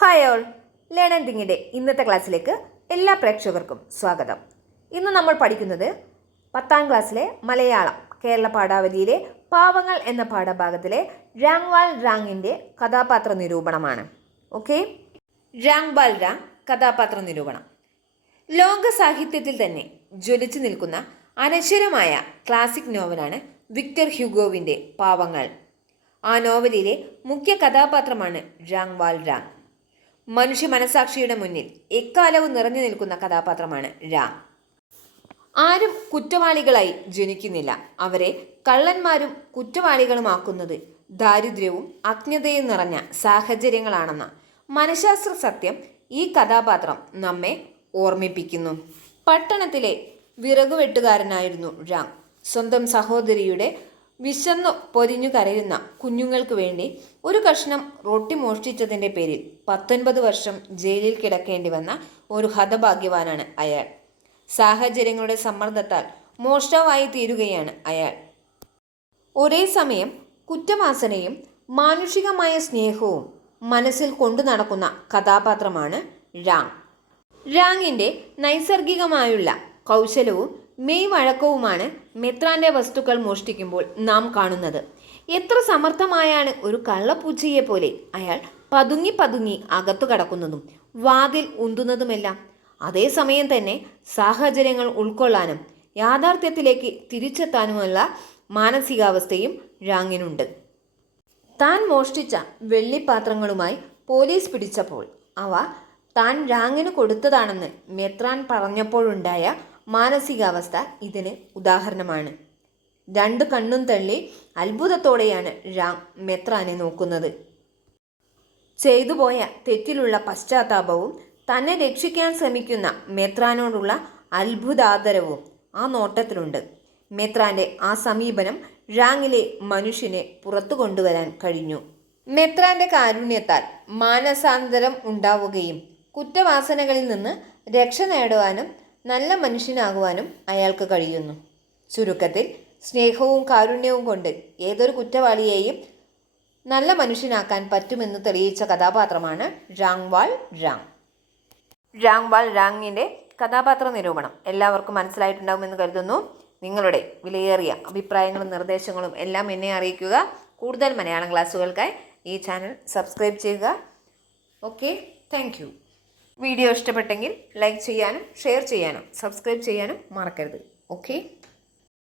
Hi all learn and തിങ്ങിന്റെ ഇന്നത്തെ ക്ലാസ്സിലേക്ക് എല്ലാ പ്രേക്ഷകർക്കും സ്വാഗതം. ഇന്ന് നമ്മൾ പഠിക്കുന്നത് പത്താം ക്ലാസ്സിലെ മലയാളം കേരള പാഠാവലിയിലെ പാവങ്ങൾ എന്ന പാഠഭാഗത്തിലെ രാങ്വാൾ റാങ്ങിന്റെ കഥാപാത്ര നിരൂപണമാണ്. ഓക്കെ രാങ്വാൾ റാങ് കഥാപാത്ര നിരൂപണം. ലോക സാഹിത്യത്തിൽ തന്നെ ജ്വലിച്ചു നിൽക്കുന്ന അനശ്വരമായ ക്ലാസിക് നോവലാണ് വിക്ടർ ഹ്യൂഗോവിന്റെ പാവങ്ങൾ. ആ നോവലിലെ മുഖ്യ കഥാപാത്രമാണ് രാങ്വാൾ രാങ് മനുഷ്യ മനസാക്ഷിയുടെ മുന്നിൽ എക്കാലവും നിറഞ്ഞു നിൽക്കുന്ന കഥാപാത്രമാണ് രാം. ആരും കുറ്റവാളികളായി ജനിക്കുന്നില്ല. അവരെ കള്ളന്മാരും കുറ്റവാളികളുമാക്കുന്നത് ദാരിദ്ര്യവും അജ്ഞതയും നിറഞ്ഞ സാഹചര്യങ്ങളാണെന്ന മനഃശാസ്ത്ര സത്യം ഈ കഥാപാത്രം നമ്മെ ഓർമ്മിപ്പിക്കുന്നു. പട്ടണത്തിലെ വിറകുവെട്ടുകാരനായിരുന്നു രാം. സ്വന്തം സഹോദരിയുടെ വിശന്നു പൊരിഞ്ഞു കരയുന്ന കുഞ്ഞുങ്ങൾക്ക് വേണ്ടി ഒരു കഷ്ണം റൊട്ടി മോഷ്ടിച്ചതിന്റെ പേരിൽ പത്തൊൻപത് വർഷം ജയിലിൽ കിടക്കേണ്ടി വന്ന ഒരു ഹതഭാഗ്യവാനാണ് അയാൾ. സാഹചര്യങ്ങളുടെ സമ്മർദ്ദത്താൽ മോഷ്ടാവായി തീരുകയാണ് അയാൾ. ഒരേ സമയം കുറ്റവാസനയും മാനുഷികമായ സ്നേഹവും മനസ്സിൽ കൊണ്ടു നടക്കുന്ന കഥാപാത്രമാണ് രാങ്. രാങ്ങിന്റെ നൈസർഗികമായുള്ള കൗശലവും മെയ് വഴക്കവുമാണ് മെത്രാന്റെ വസ്തുക്കൾ മോഷ്ടിക്കുമ്പോൾ നാം കാണുന്നത്. എത്ര സമർത്ഥമായാണ് ഒരു കള്ളപ്പൂച്ചയെ പോലെ അയാൾ പതുങ്ങി പതുങ്ങി അകത്തു കടക്കുന്നതും വാതിൽ ഉന്തുന്നതുമെല്ലാം. അതേസമയം തന്നെ സാഹചര്യങ്ങൾ ഉൾക്കൊള്ളാനും യാഥാർത്ഥ്യത്തിലേക്ക് തിരിച്ചെത്താനുമുള്ള മാനസികാവസ്ഥയും രാങ്ങിനുണ്ട് താൻ മോഷ്ടിച്ച വെള്ളിപ്പാത്രങ്ങളുമായി പോലീസ് പിടിച്ചപ്പോൾ അവ താൻ രാങ്ങിന് കൊടുത്തതാണെന്ന് മെത്രാൻ പറഞ്ഞപ്പോഴുണ്ടായ മാനസികാവസ്ഥ ഇതിന് ഉദാഹരണമാണ്. രണ്ടു കണ്ണും തള്ളി അത്ഭുതത്തോടെയാണ് രാം മെത്രാനെ നോക്കുന്നത്. ചെയ്തുപോയ തെറ്റിലുള്ള പശ്ചാത്താപവും തന്നെ രക്ഷിക്കാൻ ശ്രമിക്കുന്ന മെത്രാനോടുള്ള അത്ഭുതാദരവും ആ നോട്ടത്തിലുണ്ട്. മെത്രാന്റെ ആ സമീപനം രാങ്ങിലെ മനുഷ്യനെ പുറത്തു കൊണ്ടുവരാൻ കഴിഞ്ഞു. മെത്രാന്റെ കാരുണ്യത്താൽ മാനസാന്തരം ഉണ്ടാവുകയും കുറ്റവാസനകളിൽ നിന്ന് രക്ഷ നേടുവാനും നല്ല മനുഷ്യനാകുവാനും അയാൾക്ക് കഴിയുന്നു. ചുരുക്കത്തിൽ സ്നേഹവും കാരുണ്യവും കൊണ്ട് ഏതൊരു കുറ്റവാളിയെയും നല്ല മനുഷ്യനാക്കാൻ പറ്റുമെന്ന് തെളിയിച്ച കഥാപാത്രമാണ് രാങ്വാൾ രാങ് വാൾ രാങ്ങിന്റെ കഥാപാത്ര നിരൂപണം എല്ലാവർക്കും മനസ്സിലായിട്ടുണ്ടാകുമെന്ന് കരുതുന്നു. നിങ്ങളുടെ വിലയേറിയ അഭിപ്രായങ്ങളും നിർദ്ദേശങ്ങളും എല്ലാം എന്നെ അറിയിക്കുക. കൂടുതൽ മലയാളം ക്ലാസ്സുകൾക്കായി ഈ ചാനൽ സബ്സ്ക്രൈബ് ചെയ്യുക. ഓക്കെ താങ്ക് വീഡിയോ ഇഷ്ടപ്പെട്ടെങ്കിൽ ലൈക്ക് ചെയ്യാനും ഷെയർ ചെയ്യാനും സബ്സ്ക്രൈബ് ചെയ്യാനും മറക്കരുത്. ഓക്കെ?